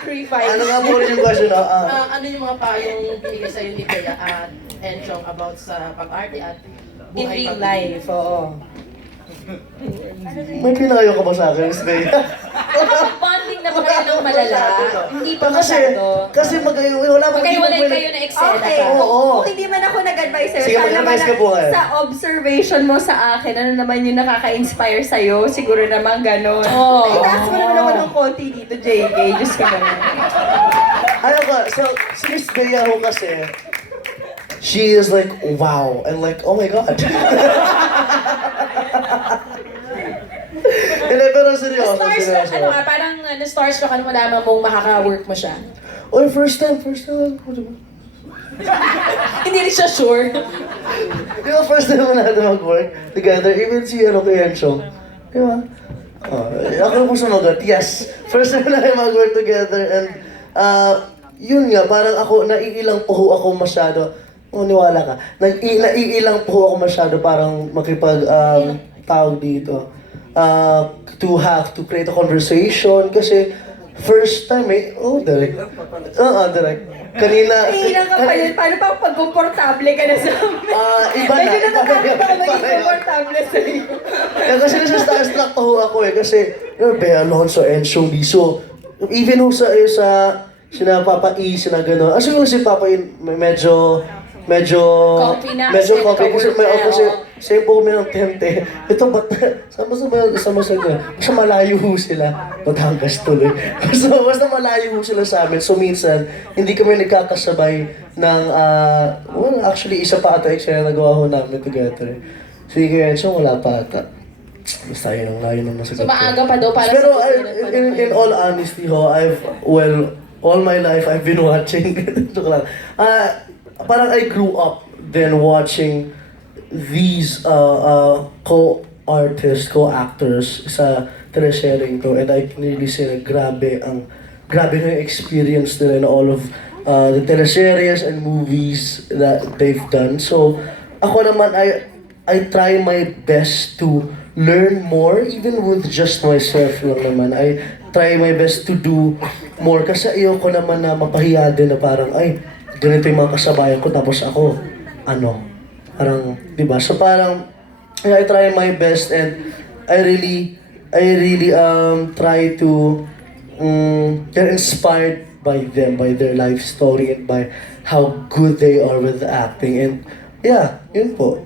sacrifice. Ano nga po rin yung question? Ano yung mga payong binigay sa'yo ni Bea at Enchong about sa pag-arte at In buhay real pamilya? life, oo. May pinayo ka ba sa akin, Miss Bea? Bonding na ba kayo ng malala? Hindi pa kasi, masyado. kasi wala Magkahiwalay kayo na eksena Okay, pa. Oo. kung hindi man ako nag-advise sa'yo, Sige, sana mag-advise naman ka po ngayon. sa observation mo sa akin, ano naman yung nakaka-inspire sa'yo, siguro naman gano'n. Oo. Itaas mo naman ako ng konti dito, JK. Diyos ko naman. Ano ba? So, si Miss Bea ho kasi, she is like, wow, and like, oh my God. Hindi, pero seryoso, Starstruck, seryoso. ano nga, parang na-starstruck ka nung malaman mong makaka-work mo siya. Oh, first time. Di Hindi rin siya sure. ba, first time natin mag-work together, even si Kay Enchong. Di ba? Ako po sumagot, yes. First time natin mag-work together, and yun nga, parang ako, naiilang po ho ako masyado. Niwala ka. Naiilang po ho ako masyado parang makipag, tawag dito. To have to create a conversation kasi first time direct. Direct. Kanina, Hihirang ka pa yun. Paano pa pag komportable ka na sa amin? iba na. Medyo natatakot ako maging Iba na. komportable sa'yo. Kaya kasi nasa starstruck pa ho ako kasi Bea Alonzo and Showbiz. So, even ho sa sina Papa E, sina gano'n. Siguro si Papa E, medyo Comfy na, medyo kasi comfy kasi may naka-work kasi na, same po kami ng tente. Ito ba't sama sa basta malayo ho sila. Batangas tuloy. So basta malayo ho sila sa amin. So minsan hindi kami nagkakasabay ng actually isa pa ata eksena na nagawa ho namin together. Sige, so wala pa ata. Basta yun ang layo ng nasagot So ko. maaga pa daw para Pero sa in all honesty ho, all my life I've been watching. Joke lang. Parang I grew up then watching these co-artists, co-actors sa telesharing to, and I can really say na grabe na yung experience nila in all of the teleseries and movies that they've done. So ako naman, I try my best to learn more, even with just myself lang naman. I try my best to do more kasi ayoko naman na mapahiya din na parang, ay, ganito yung mga kasabayan ko tapos ako, parang, di ba? So parang, I try my best and I really try to get inspired by them, by their life story, and by how good they are with the acting. And yeah, yun po.